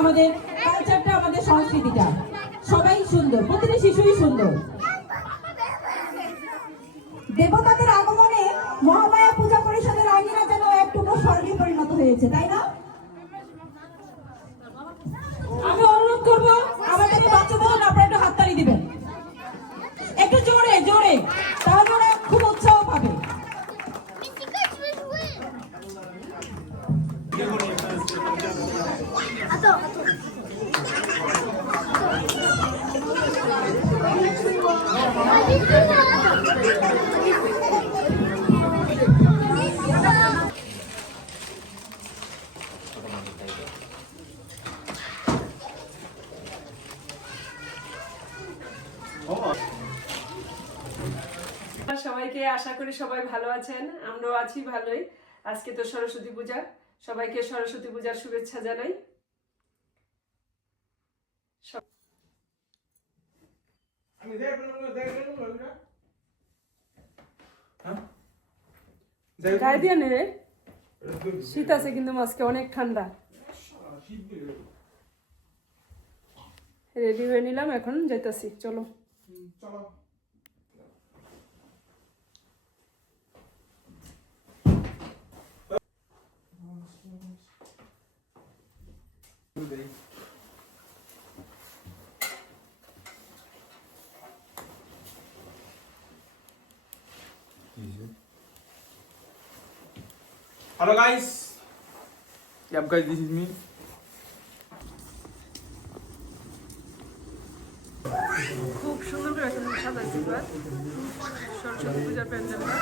আমাদের কালচারটা, আমাদের সংস্কৃতিটা। সবাই সুন্দর, প্রতিটা শিশুই সুন্দর। দেবতাদের আগমনে মহামায়া পূজা পরিষদের আঙ্গিনা যেন একটু স্বর্গে পরিণত হয়েছে, তাই না? আমি অনুরোধ করবো আমাদের এই বাচ্চাদের জন্য আপনারা একটু হাততালি দিবেন, একটু জোরে জোরে, তাহলে ওরা খুব উৎসাহ পাবে। সবাইকে আশা করি সবাই ভালো আছেন, আমরাও আছি ভালোই। আজকে তো সরস্বতী পূজা, সবাইকে সরস্বতী পূজার শুভেচ্ছা জানাই। গায়ে দিয়ে নে রে, শীত আছে কিন্তু আজকে অনেক ঠান্ডা। রেডি হয়ে নিলাম, এখন যাইতাছি, চলো। Hello guys. Yep guys, this is me. খুব সুন্দর করে সাজাইছি সরস্বতী পূজার প্যান্ডেলটা।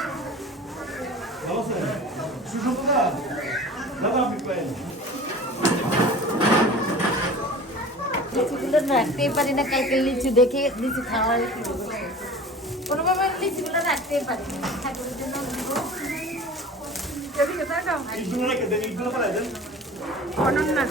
লিচুগুলো রাখতেই পারি না, কালকে লিচু দেখে লিচু খাওয়ার কোনোভাবে লিচুগুলো রাখতেই পারি না, ঠাকুরের জন্য এদিকে তাকাও, অনন্যা।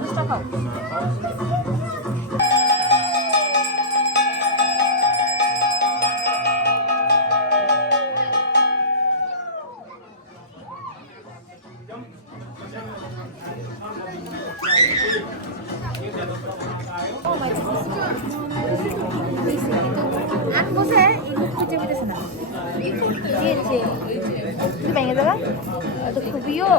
দুষ্টা খাও। বসে খুঁজে পেতেছে না, ভেঙে দেবা তো খুবিও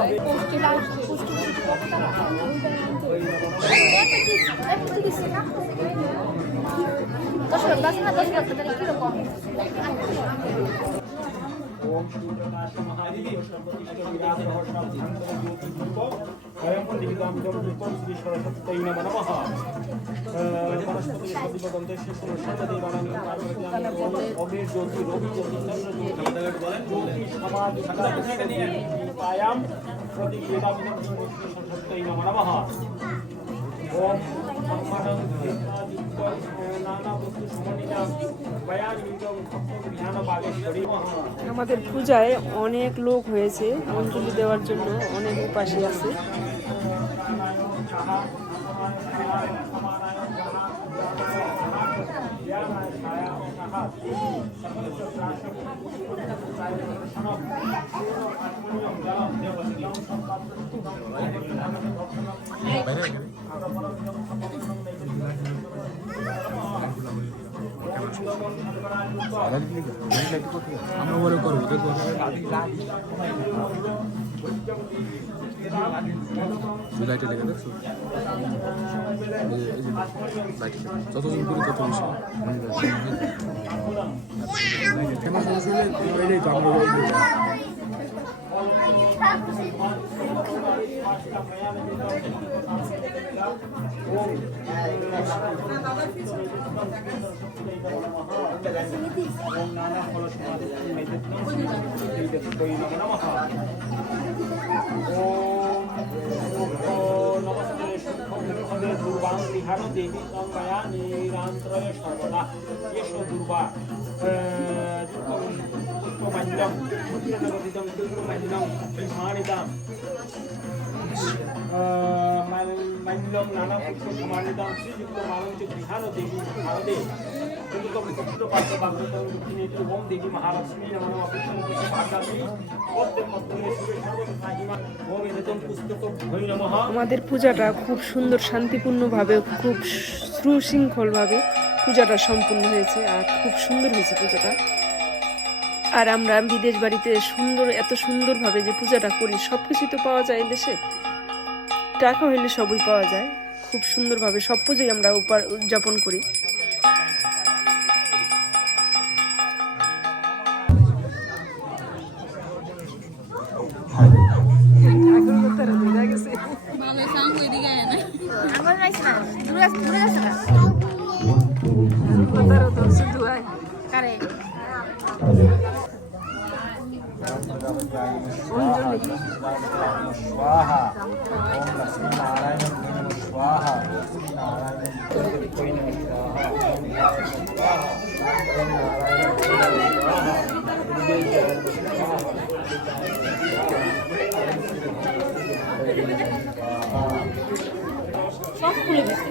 দশ লোক আছে না, 10 লোক কিরকম ओम सूर्यनाश महादेव सर्वतिष्ठ विराजः शांतः ज्योतिर्भूतो वयं दिविदां जपं श्री सरस्वती नमः वनस्पति सदिवदन्तेषु सर्वदेवानां पार्वत्यानां अग्नि ज्योति रोहि ज्योति चंद्र ज्योति समाधि सकलपायां प्रतिदेवां सरस्वती नमः ओम सम्मानं नाना वस्तु समन्वितं बयानितं ध्यान बागेश्वरी আমাদের পূজায় অনেক লোক হয়েছে, অঞ্জলি দেওয়ার জন্য অনেক উপাসী আছে। আমরা বলে করবো লাইটে লেগে দেখছো যতজন করি তত বেশি ফেমাস হয়েছিল এটাই তো আমরা देवी तंगया निरांत्रय सर्वदा येषो दुर्वा पुष्पमण्डलं पुत्रजगदिदं दुर्गमण्डलं विमानितं मण्डलं नाना पुष्पसमानितं श्रीयुक्त मालंच विहार देवी भारते दुर्गम पुत्रपात्र भागवतं दक्षिणेति ओम देवी महालक्ष्मी नमः अभिषेकं भागामि ओम मत्तमे सुरेशर्वतनाहिमा ओम एतं पुस्तकं भৈ नमः। আমাদের পূজাটা খুব সুন্দর শান্তিপূর্ণভাবে, খুব সুশৃঙ্খলভাবে পূজাটা সম্পূর্ণ হয়েছে আর খুব সুন্দর হয়েছে পূজাটা। আর আমরা বিদেশ বাড়িতে এত সুন্দরভাবে যে পূজাটা করি, সব কিছু তো পাওয়া যায় দেশে, টাকা হইলে সবই পাওয়া যায়। খুব সুন্দরভাবে সব পুজোই আমরা উদযাপন করি। स्वाहा ओम लक्ष्मी नारायण स्वाहा সব খুলে দিচ্ছে।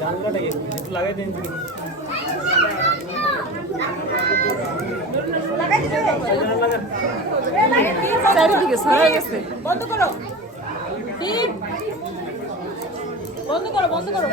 জানলাটা লাগাই দেন চারিদিকে ছড়াই গেছে। বন্ধ করো, বন্ধ করো, বন্ধ করো।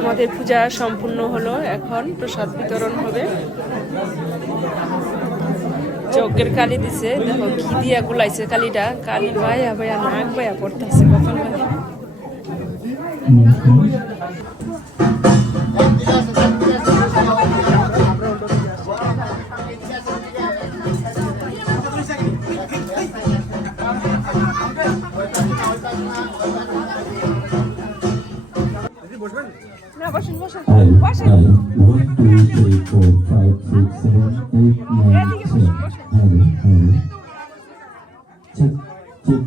আমাদের পূজা সম্পূর্ণ হলো, এখন প্রসাদ বিতরণ হবে। যজ্ঞের কালি দিছে, দেখো ঘি দিয়া গুলাইছে কালিটা, কালি ভাইয়া ভাইয়া নাক ভাইয়া পড়তেছে কখন ভাই। না বসেন বসেন I, বসেন 1, 2, 3, 4, 5, 6, 7, 8, 9, 10. Check, check.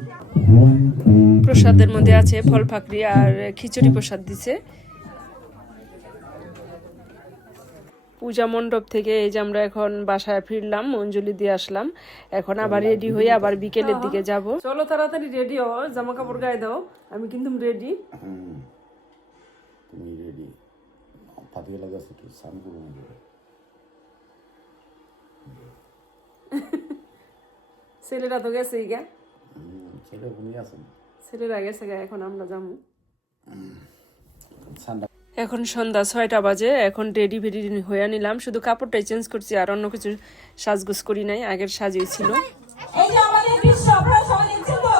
1, 2, প্রসাদের মধ্যে আছে ফল ফাকরি আর খিচুড়ি প্রসাদ দিছে। পূজা মণ্ডপ থেকে এই যে আমরা এখন বাসায় ফিরলাম, অঞ্জলি দিয়ে আসলাম। এখন আবার রেডি হয়ে আবার বিকেলের দিকে যাব। চলো তাড়াতাড়ি রেডি হও, জামা কাপড় গায়ে দাও, আমি কিন্তু রেডি। তুমি রেডি ফাটিয়ে লাগাচ্ছ তো স্নান করবো না ছেলেরা তো গেছেই গা, ছেলে ঘুমিয়ে আছেন ছেলেরা গেছে গা, এখন আমরা যাবো। ঠান্ডা এখন সন্ধ্যা 6টা বাজে। এখন রেডি ফেডি হয়ে নিলাম, শুধু কাপড়টাই চেঞ্জ করছি, আর অন্য কিছু সাজগোজ করি নাই, আগের সাজেই ছিল। এই যে আমাদের দৃশ্য আপনারা সবাই দেখছেন তো?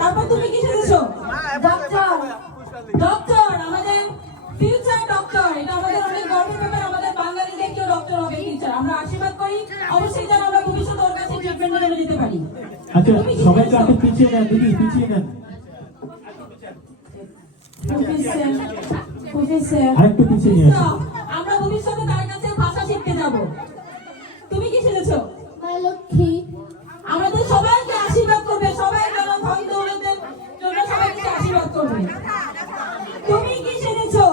তারপর তুমি কি সেজেছো? ডক্টর, ডক্টর, আমাদের ফিউচার ডক্টর। এটা আমাদের অনেক গর্বের ব্যাপার, আমাদের বাঙালিদের কেউ ডক্টর হবে ফিউচার। আমরা আশীর্বাদ করি অবশ্যই যেন আমরা ভবিষ্যতে ওর কাছে ট্রিটমেন্ট নিয়ে যেতে পারি। আচ্ছা সবাই একটু পিছিয়ে নেন দিদি, পিছিয়ে নেন আরেকটু পিছিয়ে নিয়ে আসুন। আমরা ভবিষ্যতে তার কাছে ভাষা শিখতে যাব। তুমি কি সেজেছো? লক্ষ্মী। আমাদের সবাইকে আশীর্বাদ করবে, সবাই যেন ধন দৌলতের জন্য সবাইকে আশীর্বাদ করবে। তুমি কি সেজেছো?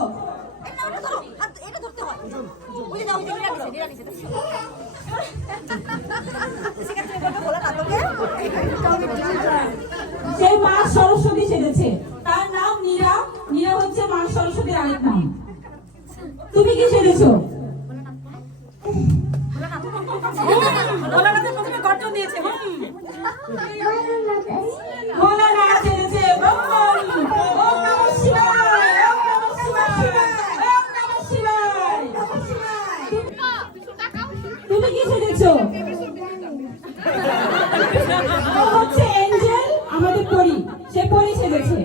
সেই মা সরস্বতী সেজেছে, তার নাম নীরা। নীরা হচ্ছে মা সরস্বতীর আরেক নাম। তুমি কি সেজেছো? ভোলানাথ সেজেছে। ওম নমঃ শিবায়, ওম নমঃ শিবায়, ওম নমঃ শিবায়। তুমি কি সেজেছো? ও হচ্ছে এঞ্জেল, আমাদের পরী, সে পরী সেজেছে।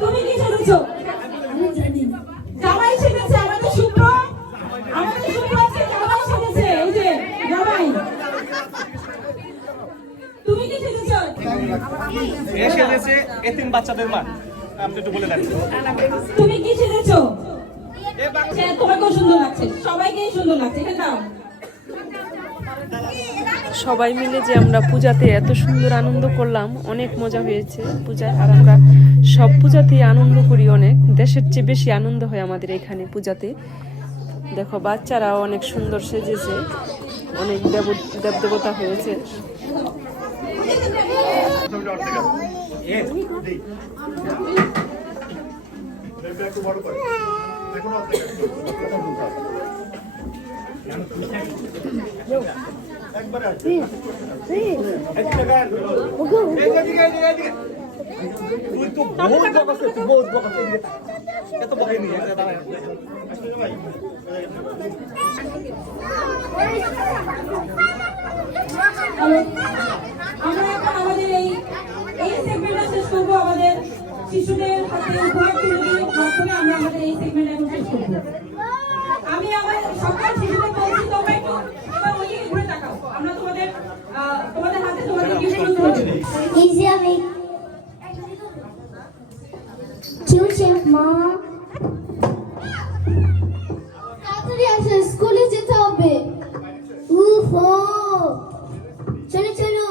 তুমি কি সেজেছো? জামাই সেজেছে, আমাদের শুক্র, আমাদের শুক্র আছে, জামাই সেজেছে, এই যে জামাই। তুমি কি সেজেছো? এ সেজেছে এতিম বাচ্চাদের মা, আপনি একটু বলে দেন। তুমি কি সেজেছো? তোমাকেও সুন্দর লাগছে, সবাইকেই সুন্দর লাগছে, এটা দাও। সবাই মিলে যে আমরা পূজাতে এত সুন্দর আনন্দ করলাম, অনেক মজা হয়েছে পূজায়। আর আমরা সব পূজাতেই আনন্দ করি অনেক, দেশের চেয়ে বেশি আনন্দ হয় আমাদের এখানে পূজাতে। দেখো বাচ্চারাও অনেক সুন্দর সেজেছে, অনেক দেবদেবতা হয়েছে। তুই তো বহুত বকাছে, তুই বহুত বকাছে, এত বকাই নি একটা দাঁড়ায়। আমরা এখন আমাদের এই সেগমেন্টটা শেষ করবো। আমাদের শিশুদের হাতে উপহার তুলে দিয়ে মাধ্যমে আমরা আমাদের এই সেগমেন্ট এখন শেষ করবো। আমি আমার সকল শিশুদের বলছি, তোমরা একটু এবার ওইদিকে ঘুরে তাকাও। আমরা তোমাদের হাতে তোমাদের গিফটগুলো তুলে দেবো। Easy আমি টিউশন মা তাড়াতাড়ি আসো, স্কুলে যেতে হবে। উফো চলো চলো।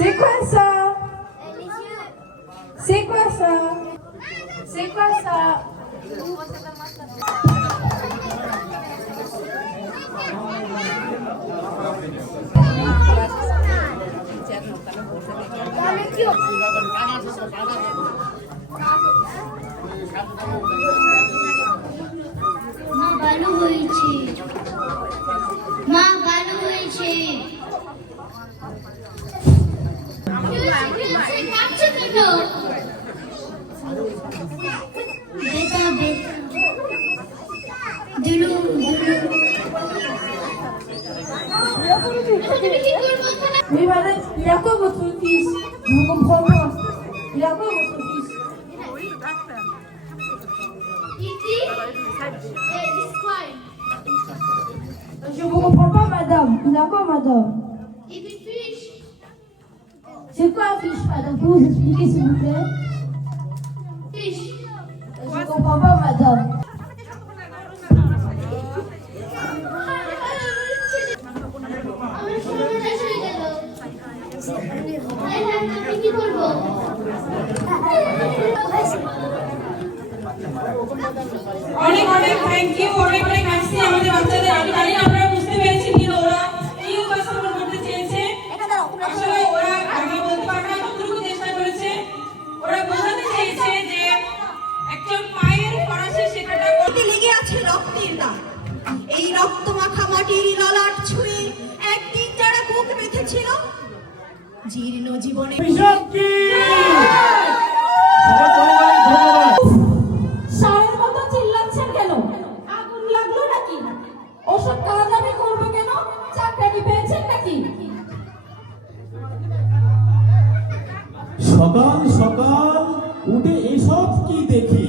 Sequenza, sequenza, sequenza. মা ভালো হয়েছে, মা ভালো হয়েছে। কাঁদছো কেন? বেটা বেটা দুলু দুলু তুমি কি করবো ওখানে? Oui, madame, il a quoi votre fils? Je ne comprends pas. Il a quoi votre fils? Ici? It's fine. Je ne vous comprends pas, madame. Il a quoi, madame? It is fish. C'est quoi un fiche, madame? Pouvez vous expliquer, s'il vous plaît? Fish. Je ne comprends pas, madame. আমার সর্বনাশ হয়ে গেল। আমি কি করবো? অনেক অনেক thank you, অনেক অনেক হাসি আমাদের বাচ্চাদের। আমি জানি না আপনারা বুঝতে পেরেছেন কিনা ওরা এই উপাসনা করতে চেয়েছে। আসলে ওরা আমি বলতে পারবো না কতটুকু চেষ্টা করেছে। ওরা বোঝাতে চেয়েছে যে একজন মায়ের ফরাসি শেখাটা রক্তে লেগে আছে রক্তের দাগ। এই রক্ত মাখা মাটির ললাট ছুঁয়ে একদিন যারা বুক বেঁধেছিল জীর্ণ জীবনে সারের মতো চিল্লাচ্ছেন কেন? আগুন লাগলো নাকি? ওসব কাজ আমি করবো কেন? চাকরি পেয়েছেন নাকি? সকাল সকাল উঠে এসব কি দেখি?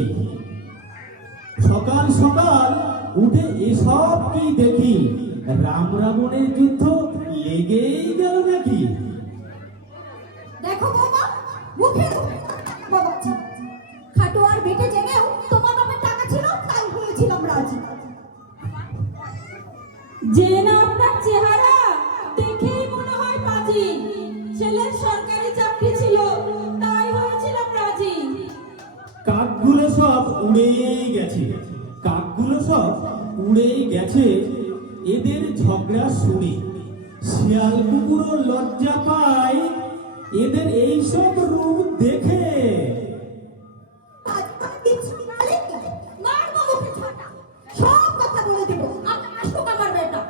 সকাল সকাল উঠে এসব কি দেখি? রাম রাবণের যুদ্ধ লেগেই গেল নাকি? দেখো বাবা মুখে বাবা খাটোয়ার বেটে জেগেও তোমার নামের টাকা ছিল তাই হয়েছিলাম রাজি। যে না আপনার চেহারা দেখেই মনে হয় পাজি। ছেলের সরকারি চাকরি ছিল তাই হয়েছিলাম রাজি। কাকগুলো সব উড়েই গেছে, কাকগুলো সব উড়েই গেছে এদের ঝগড়া শুনে। শিয়াল কুকুরও লজ্জা পায় এদের এইসব রূপ দেখে। মারবো মুখে ছোটা সব কথা বলে দেবো আসুক আমার বেটা।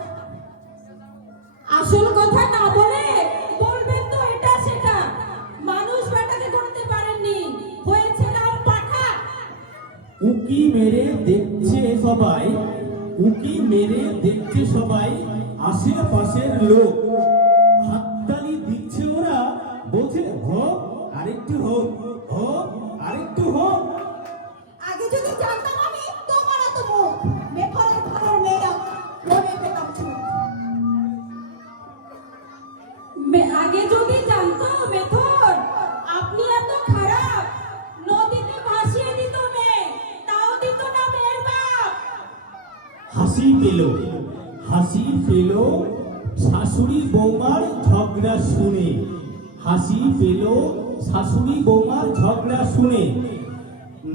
আসল কথা না বলে বলবেন তো এটা সেটা। মানুষ বেটাকে করতে পারেননি, হয়েছে রাম পাঠা। উকি মেরে দেখছে সবাই, উকি মেরে দেখছে সবাই আশেপাশের লোক। হাততালি দিচ্ছে ওরা, বলছে হোক আরেকটু হোক, হোক আরেকটু হোক। আগে যদি জানতাম আমি তোমার এত মুখ বেফলের ঘরের মেয়েরা মনে পেতাম ছিল। আগে যদি জানতো মেথর আপনি এত খারাপ, নদীতে ভাসিয়ে দিত মেয়ে, তাও দিত না মেয়ের বাপ। হাসি পেল, হাসি পেল শাশুড়ি বৌমার ঝগড়া শুনে। হাসি পেল শাশুড়ি বৌমার ঝগড়া শুনে।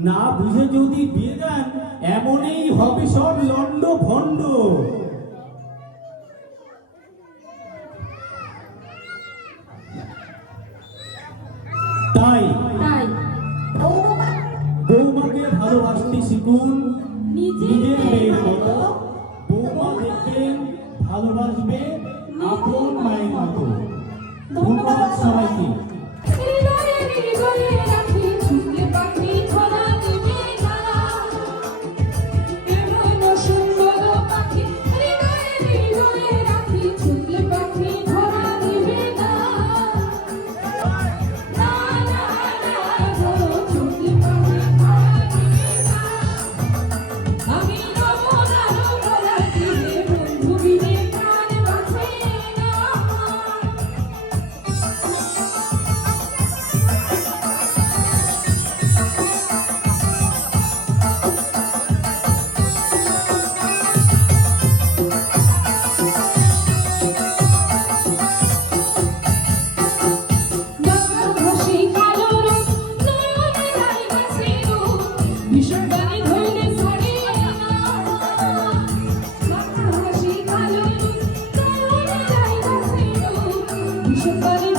না বুঝে যদি বিয়ে দেন এমনই হবে সব লন্ড ভন্ড। তাই তাই বৌমাকে ভালোবাসতে শিখুন নিজের মেয়ের মতো। বৌমা দেখবেন ভালোবাসবে আপন মায়ের মতো। ধন্যবাদ সবাইকে। হৃদয়ে হৃদয়ে রাখি ছুটলে পাখি ছড়া দিবে না। এমন সুন্দর পাখি হৃদয়ে হৃদয়ে রাখি ছুটলে পাখি ছড়া দিবে না। না না না গো ছুটলে পাখি ছড়া দিবে না। আমি রব না রব রাখিবে বন্ধু বিনে প্রাণ বাঁচে না। হাসি কালো রূপ নয়নে লাই গাছে রূপ বিষণবাণী ধরলে ছাড়ে না। হাসি কালো রূপ নয়নে লাই গাছে রূপ বিষণবাণী